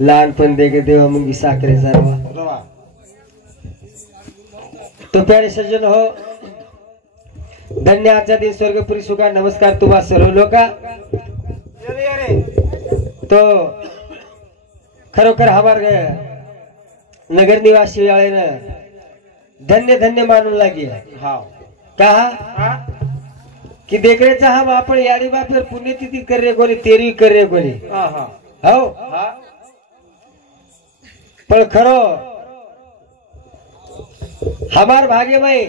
लहानपण दे के देवा मुंगी साखरे जारवा। तो प्यारे सज्जन हो, धन्य आजचा दिन स्वर्गपुरी सुखा। नमस्कार तुम्हा सर्व लोका। तो खरोखर हमारे नगर निवासी वाले ने धन्य धन्य मानून लागे। कहा कि देख रहे चाह हम आपण यारी बात पर पुण्यतिथि कर रहे कोणी तेरी कर रहे कोणी हो पर खरो हमार भाग्य भाई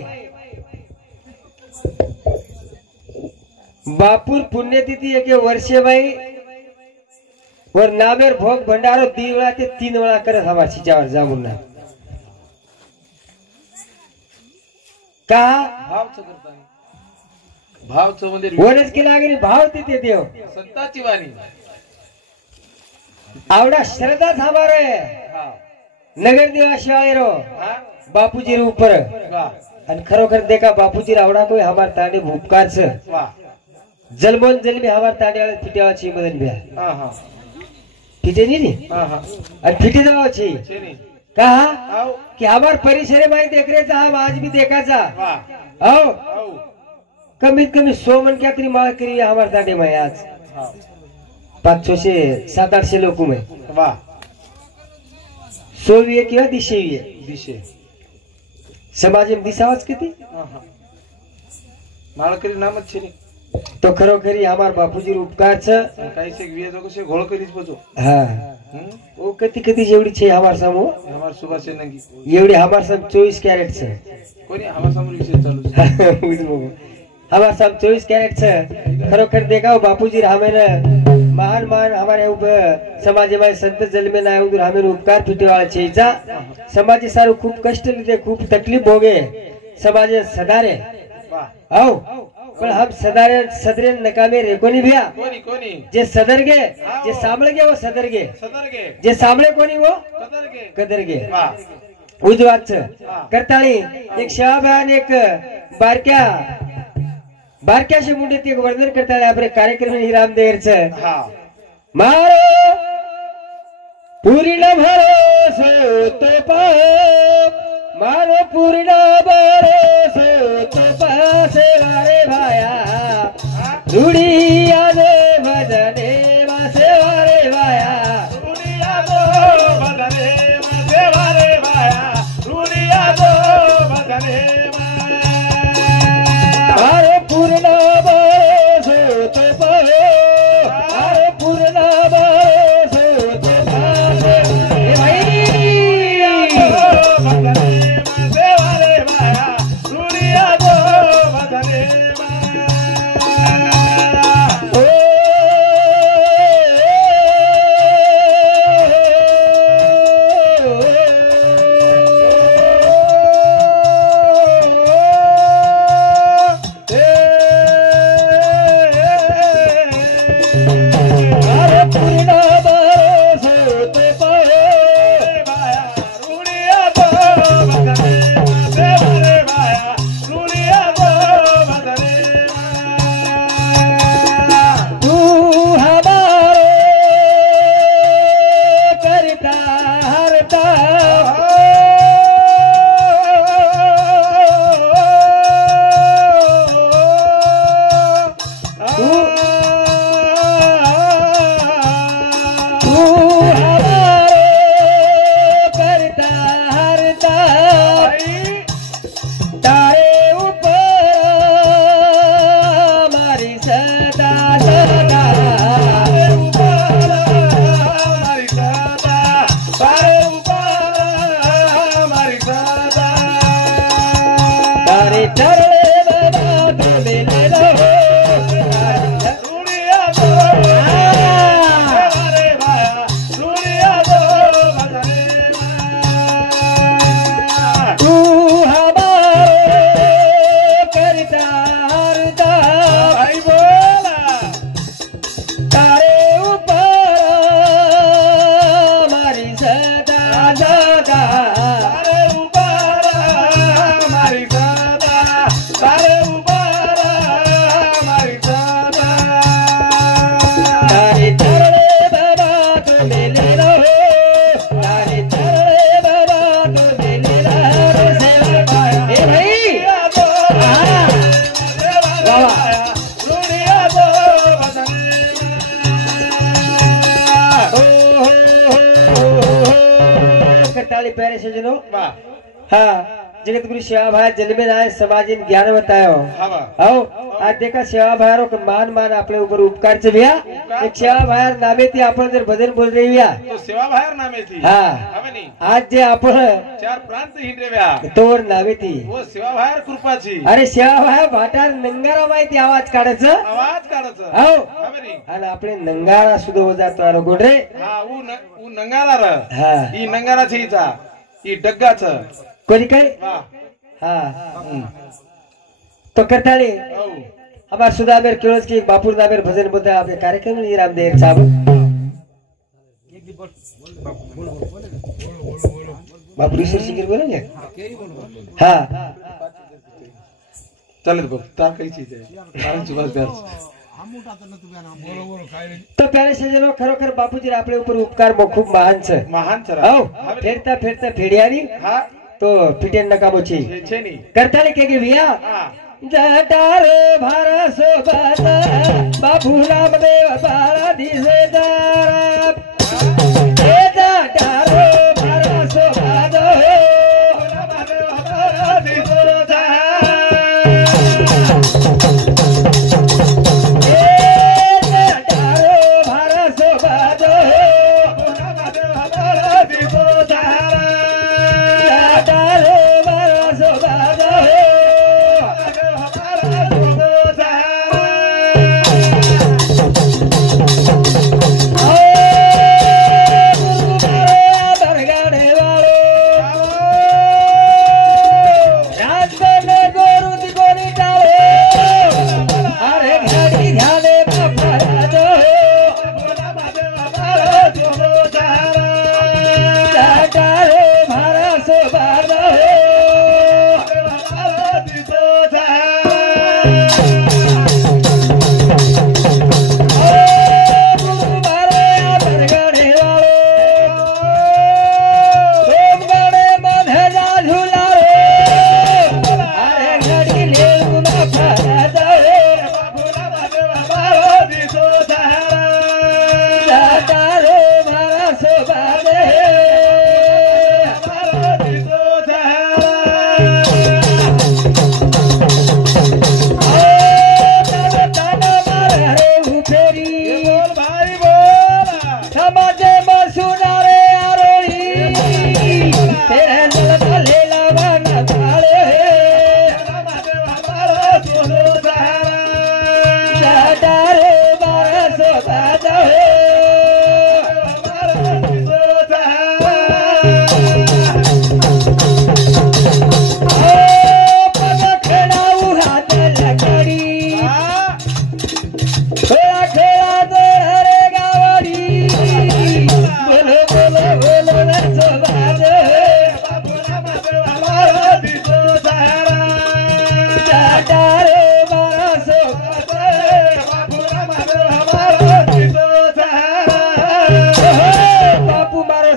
बापुर पुण्यतिथि एक वर्षे भाई और नामेर भोग भंडारो 2 वेळा ते 3 वेळा करत हमार चिचावर जाऊन ना का भावचं मंदिर वरच की लागली भाव तिथे देव संताची वाणी आवडा श्रद्धाच हमारे नगर निवासी वाले रो बापूजी रे ऊपर आणि खरोखर देखा बापूजी आवडा कोई हमार ताने उपकार छ जलमोन जलमी हमार ताने वाले फिटिया छी मदन बिया फिटे नहीं और फिटी जाओ छी कहा कि हमार परिसर में देख रहे था हम आज भी देखा जा आओ कमीत कमी 100 मन क्या करी माल करी हमारे ताने में आज 500 से 700-800 लोग में वाह 100 किंवा दिशे समाज में दिसावच किती माळ करी नामच छे तो खरोखरी हमार बापूजी उपकार छ काही से वियाजो कसे घोळ करीच बजो हां ओ कती कती जेवढी छे हमार समो हमार सुबह से नंगी एवढी हमार सब 24 कैरेट छ कोणी हमार समोर विषय चालू छे हमार सब 24 कैरेट छ खरोखर देखाओ बापूजी हमें महान महान हमारे समाज में संत जल में ना उधर हमें उपकार पिटे वाला छे जा समाज सारू खूब कष्ट लीधे खूब तकलीफ भोगे समाज सदारे आओ पण हम सदारे सदरे नकामे रे कोणी भैया कोणी जे सदर गे जे सांभळे गे वो सदर गे जे सांभळे कोणी वो कदर गे उजवाच करताळी एक शहाबान एक बारक्याशी मुंडे ते वर्णन करताळे आपले कार्यक्रम हिराम देरच मारो पूर्ण भरोसे तो पाप मारो पूर्ण भरोसे तो पासे वारे भाया रुड़िया दे भजने वासे वारे भाया रुड़िया दो भजने वासे वारे भाया रुड़िया दो भजने मारो पूर्ण भरोसे तो पाए मारो पूर्ण भरोसे तो पासे करताली प्यारे सजनो वाह हाँ जगत गुरु सेवा भाई जन्मे आए समाज ज्ञान बतायो हवा आओ आज देखा सेवा भायारो का मान मान आपले ऊपर उपकार चे भैया एक सेवा भायार नामे ती आपण जर भजन बोल रही भैया तो सेवा बाहेर नामे थी हाँ हवे नाही आज जे आपण 4 प्रांत हिंडे व्या तोवर नामे ती वो सेवा बाहेर कृपाची अरे सेवा भाया भाटार नंगारा माहिती आवाज काढायचं आवाज काढायचं आओ हवे नाही आणि आपले नंगारा सुद्धा वजातो आरो गोडरे हा ऊ नंगारा र हा ही नंगाराची हिचा ही डग्गाचं कोणी काय वाह हाँ तो करताली औ हमार सुदामेर केळस की बापूर नामेर भजन बोलते आपले कार्यक्रम में रामदेव साहब बापू ईश्वर सिंगर बोलेंगे हाँ चालेल बघ तार काही चीज आहे तारांची बस प्यार तो प्यारे सजनो खरोखर बापूजी आपले ऊपर उपकार खूप महान छ महान सर आओ फेरता फेरता फेडियारी हा तो पिटेन नकामोची छे नी करताली के भैया हा जटार भार सोबत बापू रामदेव बाळा दिसेदार हे जटार भार सोबत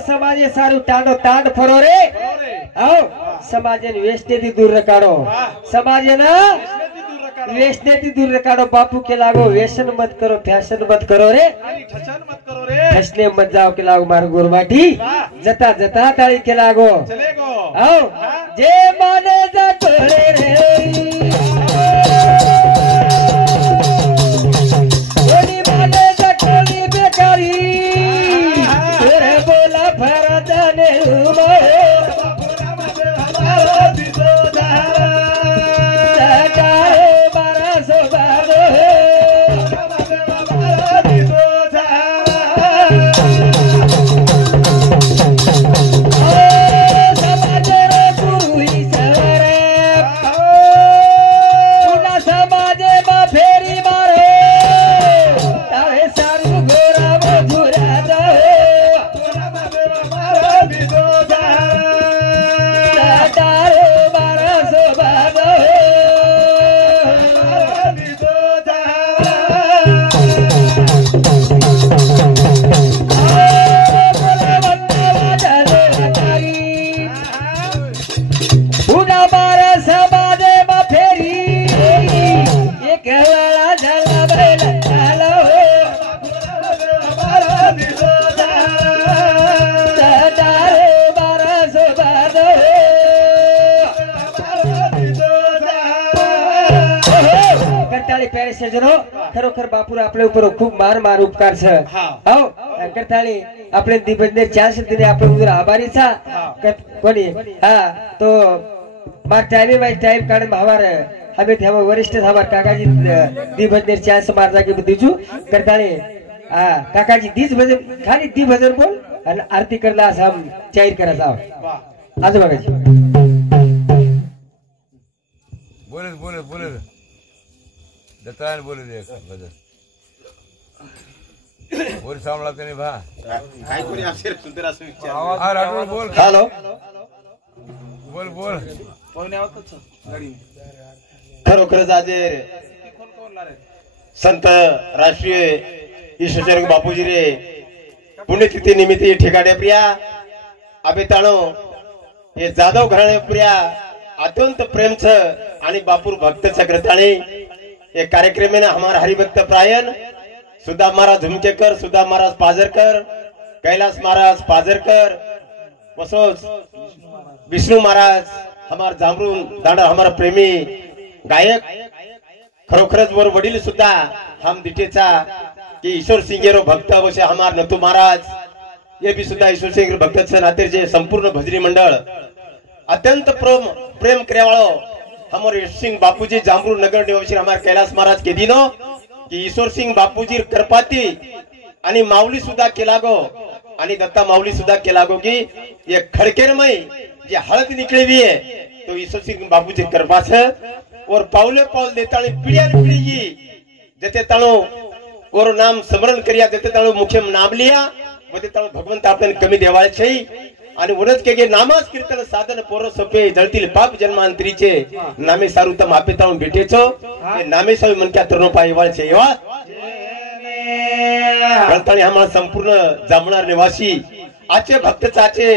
समाजे सारू टांडो तांड फरो रे आओ समाजन वेस्टेती दूर रकाडो समाजन वेस्टेती दूर रकाडो बापू के लागो व्यसन मत करो फैशन मत करो रे ठचन मत करो रे ठसने मत जाओ के लागो मारो गोरमाटी जता जता ताली के लागो चलेगो आओ जे माने जा तोरे रे कोनी माने जा कोनी बेकारी तेरे बोला भरत ने उमो प्यारे सजनो खरोखर बापूर आपल्या ઉપર ખૂબ માર ઉપકાર છે આવો કરતાળી આપણે દીપજને ચાન્સ દીને આપણે ઉદર આભારી છા કોની હા તો માર ટાઈમે માય ટાઈમ કાઢ હવાર અમે તે વરિષ્ઠ હવાર કાકાજી દીપજને ચાન્સ માર જાકે દીજુ કરતાળી હા કાકાજી દીજ ભજન ખાલી દી ભજન બોલ અને આરતી કરલા हम ચાઈર કરા જાવ આજો બાગાજી बोले दत्तान बोले दे बदल बोल सांभळा त्याने भा काय कोणी अक्षर सुंदर असं विचार आ राठोड बोल हेलो बोल बोल कोणी आवतच गाडी खरोखरच आज कोण कोण रे संत राष्ट्रीय ईश्वरचंद्र बापूजी रे पुण्यतिथी निमित्त ठिकाणे प्रिया आबेताणो हे जाधव घराणे प्रिया अत्यंत प्रेम छ आणि बापूर भक्त चक्रताळे ये कार्यक्रम में हमारा हरिभक्त प्रायण सुधा महाराज झुमकेकर सुधा महाराज पाजरकर कैलास महाराज पाजरकर वसोस विष्णु महाराज हमार जामरून दांडा हमारा प्रेमी गायक खरोखरच वर वडील सुद्धा हम दिटेचा की ईश्वर सिंगेरो भक्त वसे हमार नतू महाराज ये भी सुद्धा ईश्वर सिंग भक्त छ नाते जे संपूर्ण भजनी मंडळ अत्यंत प्रेम करेवाळो हमर ईश्वर सिंह बापूजी जामरू नगर निवासी हमारे कैलास महाराज के दिनो की ईश्वर सिंह बापूजी कृपाती आणि माऊली सुद्धा केलागो आणि दत्ता माऊली सुद्धा केलागो की ये खड़केरमय जे हळद निकली हुई है तो ईश्वर सिंह बापूजी कृपा से और पावले पावल देता पीढ़िया पीढ़ी जते ताणो और नाम स्मरण करिया जते ताणो मुख्य नाम लिया वते ताणो भगवंत आपने कमी देवाळे छै आणि वरच के नामच कीर्तन साधन पोर सोपे जळतील पाप जन्मांतरीचे नामे सारुतम आपे ताणो भेटेचो ते नामे सवे मनक्या तरनो पायवाळ छै वा गणताणी हमारा संपूर्ण जामणार निवासी आचे भक्त चाचे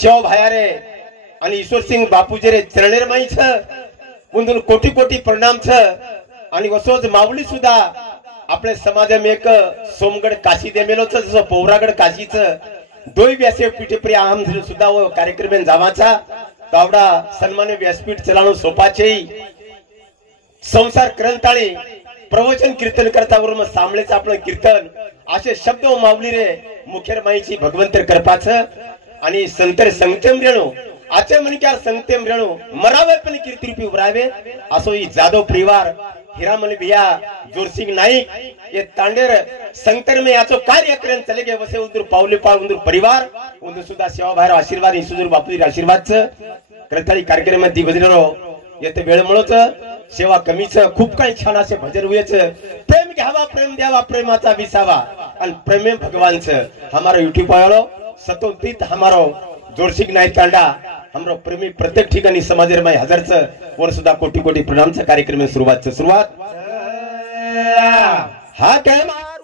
शिव भायारे आणि ईश्वर सिंह बापूजी रे चरणेरमाई छ मुंदून कोटी कोटी प्रणाम छ आणि वसोज मावली सुद्धा आपल्या समाजात एक सोमगड काशी देमेलो छ जसं पौरागड काशीच दोय व्यासपीठ प्रिय आम सुद्धा व कार्यक्रम जावाचा तावडा सन्मान्य व्यासपीठ चलाणो सोपाचे संसार ग्रंथाळी प्रवचन कीर्तन करता वरून सामळेच आपलं कीर्तन असे शब्द माऊली रे मुखेर माईची भगवंत कृपाच आणि संतर संगतेम रेणू आचे मनक्यार संगतेम रेणू मरावे पण कीर्ती रूपी उभरावे असो ही जाधव परिवार हिरामल भिया जोरसिंग नाईक ये तांडेर संतर में याचो कार्यक्रम चले गे वसे उंदूर पावले पाव उंदूर परिवार उंदूर सुद्धा सेवा बाहेर आशीर्वाद ईश्वर बापूजी आशीर्वाद करताळी कार्यक्रम दिवजलो येते वेळ मिळत सेवा कमीच खूप काही छान असे भजन हुएच प्रेम घ्यावा प्रेम द्यावा प्रेमाचा विसावा आणि प्रेम भगवानच हमारो यूट्यूब वाळो सतोतीत हमारो जोरसिंग नाईक तांडा हमरो प्रेमी प्रत्येक ठिकाणी समाजेर माय हजारच वर सुद्धा कोटी कोटी प्रणामचा कार्यक्रम सुरुवात हा काय मारू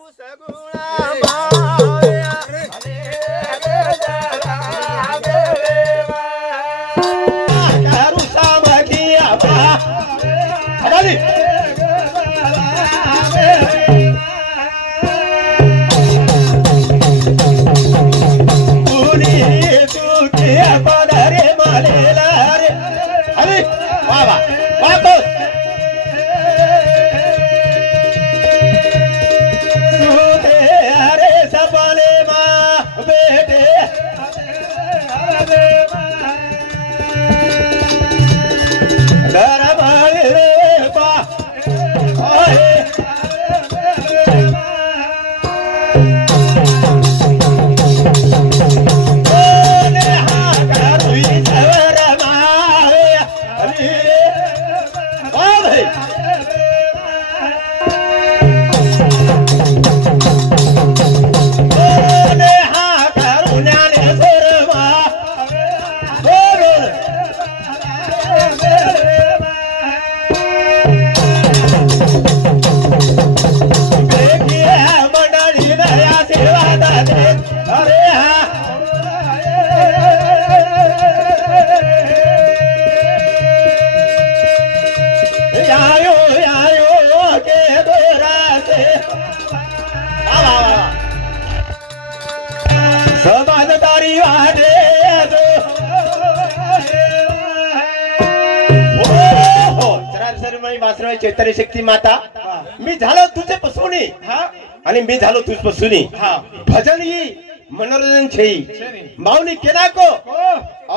चैतन्य शक्ती माता मी झालो तुझे पसुनी हा आणि मी झालो तुझ पसुनी हा भजन ही मनोरंजन छेई छेनी. माऊनी केला को ओ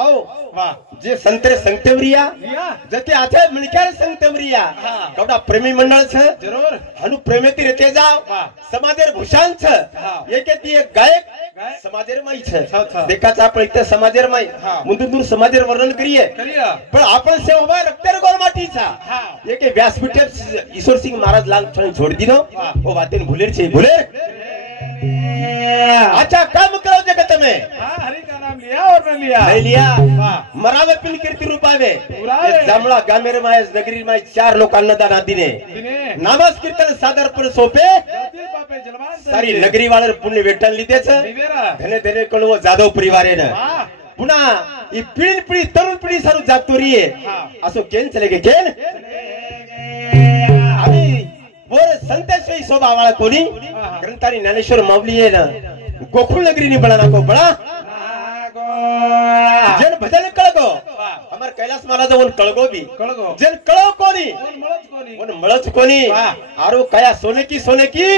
आओ वा जे संतरे संगतेवरिया लिया जते आथे मणक्याल संगतेवरिया हा. कवडा प्रेमी मंडळ छ जरूर हनु प्रेमेती रेते जाव वा. समाजेर भूषण छ हा. एकेती एक गायक गाय समाजेर माई छ छ, छ. देखाचा आपण इथे समाजेर माई हा. मुंदूर समाजेर वर्णन करिये करिया पण आपण सेवा रक्तेर गोरमाटीचा हा एके व्यासपीठे ईश्वर सिंह महाराज लाल छोड़ दिनो वा. वो बातें भूलेर छे भूलेर अच्छा काम करो जगत में हाँ हरि का नाम लिया और न लिया नहीं लिया वाह. मरावे पिन कीर्ती रूपावे उरावे. एक जांभळा गामेर माय नगरी माय 4 लोकांना दान दिने दिने नामस कीर्तन सादर पर सोपे जगदीश बापे जलवान सारी नगरी वाळर पुण्य वेटन लितेच निवेरा धने धने कळव जाधव परिवारेन वाह पुन्हा ही पिढी तरुण पिढी सारू जागतो रिये हा. असो केन चले गे केन आम्ही बोर संतेश्वरी शोभा वाळा कोणी हा. ग्रंथारी ज्ञानेश्वर माऊली आहे ना गोकुळ नगरी नि बळा नको बळा जन भजन कळगो हमार कैलास महाराज वन कळगो बी कळगो जन कळो कोणी कौन मळच कोनी वन मळच कोणी वाह. आरो कया सोने की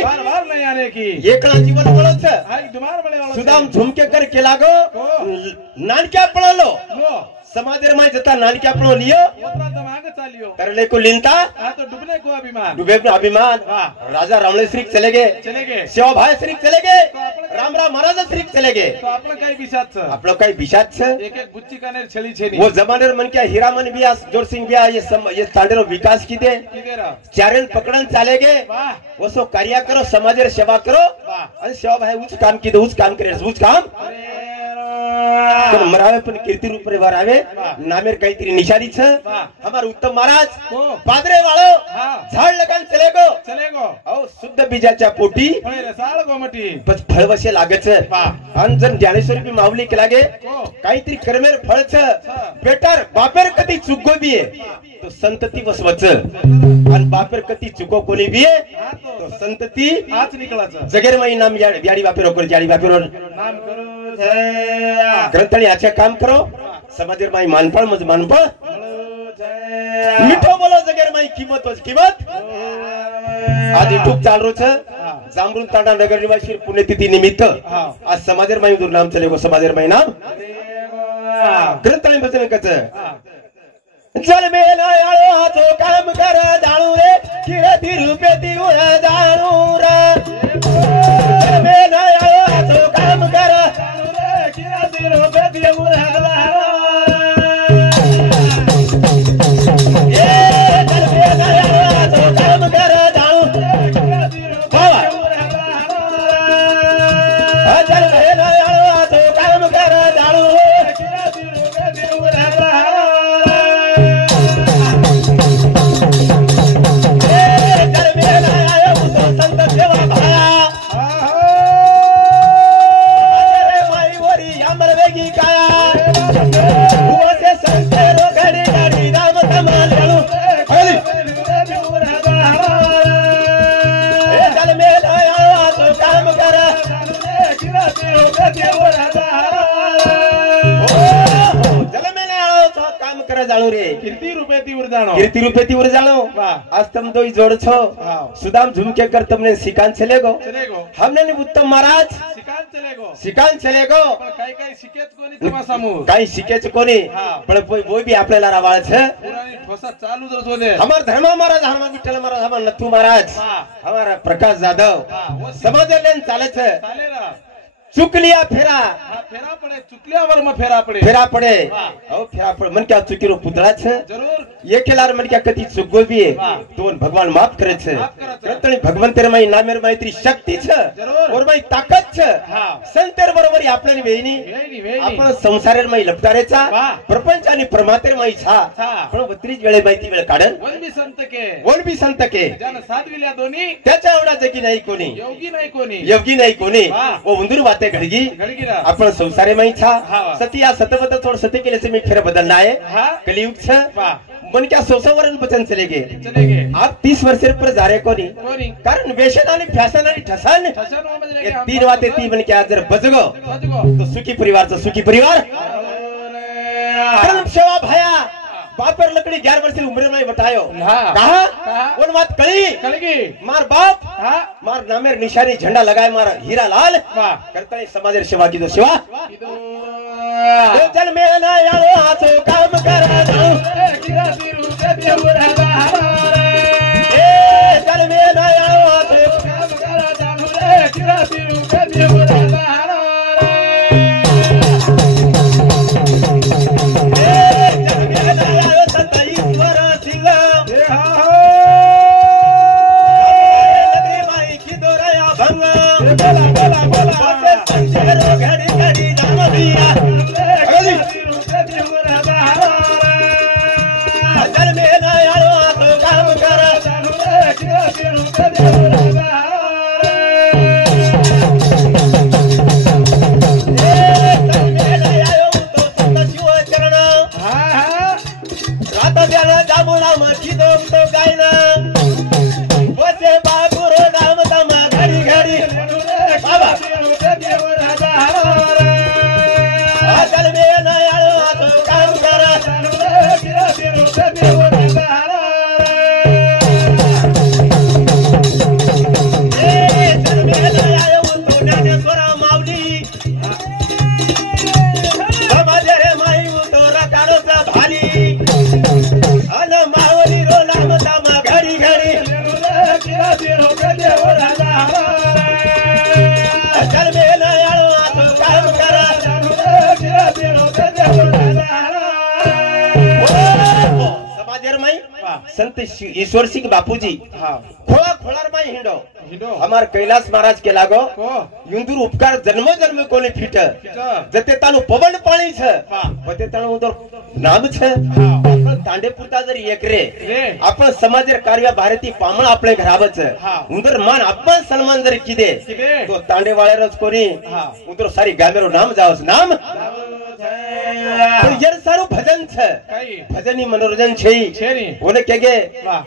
बार बार नहीं आने की एकला जीवन मळच हाय दुमार मळे वाला सुदाम झुमकेकर केला गो हो. नानक्या पळलो लो समाजेर माय जता नानक्या पळो लियो योत्रा दमाग चालियो तरले को लिंता हाँ तो डूबने को अभिमान डुबे में अभिमान वाह. राजा रामले श्री चले गए चले गए शिवा भाई श्री चले गए राम राम महाराज श्री चले गए तो आपण काही विषात आप लोग काही विषाद छ एक एक बुच्ची कानेर छली छेनी वो जमाने मन क्या हीरामन बिया जोर सिंह बिया ये तांडेरो विकास की दे किदेरा चारेन पकड़न चाले गए वाह वो सो कार्य करो समाजेर सेवा करो वाह आणि शिवा भाई उच काम की दे उच काम करे उच काम पण मरावे पण कीर्ती रूप रे वरावे वाह. नामेर काहीतरी निशानी छ वाह. हमार उत्तम महाराज हो. पादरे वाळो हाँ झाड लगान चले गो चले गो अहो शुद्ध बीजाच्या पोटी फळे रसाळ गोमटी फळ वसे लागच वाह. आणि जण ज्ञानेश्वरी बी माऊली के लागे हो. काहीतरी कर्मेर फळच बेटर बापेर कधी चुको बी आहे तो संतती वसवच आणि बापेर कधी चुको कोणी बी आहे हाँ तो तो संतती हाथ निकलाचा जगेर माई नाम याडी बापेर ओकर जाडी बापेर नाम करू ग्रंथाने याचे काम करो समाजेर माई मानपळ मज मानपळ मिठो बोलो जगेर माई किंमत वच किंमत आज युट्यूब चाल रोच जांभरून तांडा नगर निवासी पुण्यतिथी निमित्त हाँ. आज समाजेर माई दूर नाम चले गो समाजेर माई नाम ग्रंथाने भजन कच जल में आळो हातो काम कर जाणू रे किरती रूपे ती उर जाणू रे जल में आळो हातो काम कर किराती रोपे दिए मुरादा ए जल में आळो हातो काम कर जाणू किराती रोपे जल में आळो हातो काम कर जाणू किराती रोपे दिए मुरादा जल में आळो तो संत सेवा भाया माई वरी अमर वेगी काया उसे संते रो घडी घडी राम तमाल गळू हळदी ए जल में आळो तो काम कर जल में आळो तो काम कर जाणू रे किती रुपये ती वर जाणो कीर्ति रूपे ती उर जाणो वाह. आज तुम दो जोड़ छो हाँ. सुदाम झुमके कर तुमने सिकान चले गो चले गो हमने ने उत्तम महाराज शिकान चले गो सिकान चले गो पण काही काही शिकेत कोणी तुम्हा समोर काही शिकेच कोणी हा. पण वो भी आपल्याला रावाळ छ पुराणी ठोसा चालू जर सोले हमार धर्मा महाराज हमार विठ्ठल महाराज हमार नथू महाराज हाँ. हमारा प्रकाश जाधव हाँ, वो समाज लेन चाले छ चाले रा चुक लिया फेरा हा फेरा पडे चुकल्यावर मग फेरा पडे फेरा पडे हाँ. अहो फेरा पडे मन क्या चुकीरो पुतळा छ जरूर ये केलार मन क्या कती चुको भी हाँ. दोन भगवान माफ करे छ माफ करे छ. रतणी भगवंतर माई नामेर मैत्री शक्ती छ जरूर. और माई ताकद छ हा संतेर बरोबर आपल्याला वेईनी वेळी वेळी आपण संसारेर माई लपटारेचा वाह. प्रपंच आणि परमात्मेर माई छा छा. पण बत्रीच वेळे माहिती वेळ काढन वन बी संत के कोण बी संत के ज्यानं साधविल्या दोन्ही त्याच्या एवढा जगी नाही कोणी योगी नाही कोणी योगी नाही कोणी वाह. वो उंदूर वाते घडगी घडगिरा आपण संसारे माई छा हा. सतिया सतवत थोड सती केले मी फेर बदलना है हा कलियुग छ वाह. मन क्या 100 वरन बचन चले गए चले गे आप 30 वर्ष पर जा रहे कोणी कोणी कारण वेशन आणि फॅशन आणि ठसन ठसन हो म्हणजे ये 3 वाते ती मन क्या जर बजगो बजगो तो सुखी परिवारचा सुखी परिवार कर्म सेवा भाया बापर लकड़ी 11 वर्ष की उम्र में बतायो हाँ। कहा कहा? उन बात कली कलगी मार बाप हाँ मार नामेर निशानी झंडा लगाए मारा हीरा लाल वाह करता है समाज सेवा की तो सेवा किदो चल में ना यारो हाथों काम करा जाऊं गिरा तिरु के देवरा बाहर ए चल में ना यारो हाथों काम करा जानू रे गिरा तिरु के देवरा बाहर ए चल में ना यारो सताईश्वर सिंह ए हा नगरी माई की दोरया भंग बोला बोला बोला बोले संतेरो घड़ी घड़ी नाम दिया गिरा तिरु के देवरा बाहर चल में ना यारो हाथों काम करा जानू रे गिरा तिरु के देवरा बाहर ए चल में ना आयो तो संत शिव चरण हाँ हाँ रात द्याला जामू नाम किदो तो गायना बसे बागुरो नाम तमा घड़ी घड़ी बाबा चल में ना यारो हाथों काम करा ए चल में ना आयो तो ज्ञानेश्वर माऊली समाज रे माई तो रकाडो सा भाली अन माऊली रो नाम तमा घड़ी घड़ी चल में ना यारो हाथों काम करा समाज रे माई संत ईश्वर सिंह बापूजी हाँ खोळा खोळार माई हिंडो हिंडो हमार कैलास महाराज के लागो को युंदूर उपकार जन्म जन्म कोने फीट किचा जते तानु पवन पाणी छ हाँ वते तानु उदर नाम छ हाँ आपण तांडे पुरता जर एक रे रे आपण समाजर कार्य भारती पामळ आपले घरावच हाँ उदर मान आपण सन्मान जर किदे किदे तो तांडे वाळेरच कोणी हाँ उदर सारी गामेरो नाम जावस नाम तो यार सारो भजन छ कई भजनी मनोरंजन छई छेरी ओने केगे वाह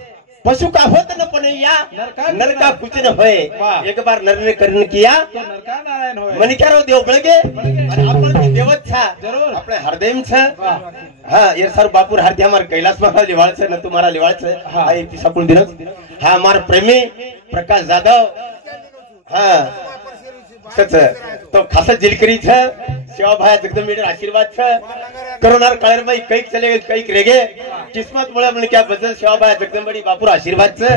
पशु का होत न पनैया नरका नर का कुछ न होए वाह। एक बार नर ने कर्ण किया तो नरका नारायण होय मणिकारो देव बळगे आणि आपण बी देवच छा जरूर. आपले हरदेम छ वाह. हाँ ये सर बापुर हरदे हमार कैलाश महाराज लिवाळ छ न तुम्हारा लिवाळ छ हाँ. आई पिसापुल दिन हाँ हमार प्रेमी प्रकाश जाधव हाँ सच तो खास जिलकरी छ सेवा भाई एकदम मेरे आशीर्वाद छ करोनार काळर भाई कैक चले गए कैक रेगे किस्मत मुळे म्हणे क्या बदल सेवा भाई एकदम बड़ी बापुर आशीर्वाद छ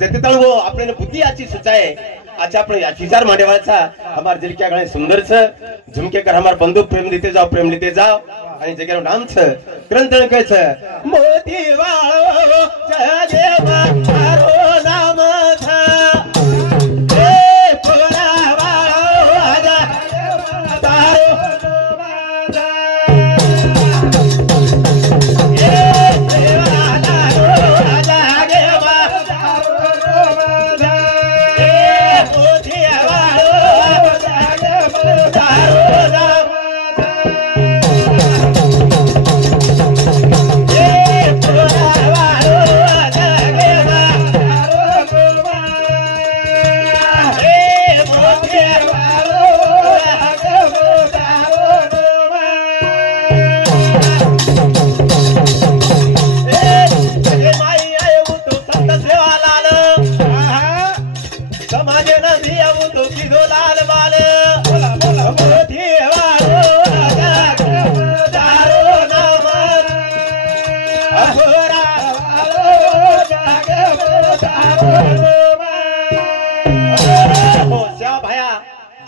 जते तळ वो आपने बुद्धि आची सुचाए अच्छा આપણે વિચાર માંડે વાળા છે અમાર દિલક્યા ગણે સુંદર છે ઝુમકે કર અમાર બંદૂક પ્રેમ લીતે જાઓ અને જગ્યાનું નામ છે ગ્રંથણ કહે છે મોતી વાળો જગે મારો નામ છે એ પોરા વાળો આજા તારો એ દેવાના આજા ગે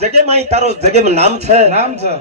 જગે માઈ તારો જગે નામ છે નામ છે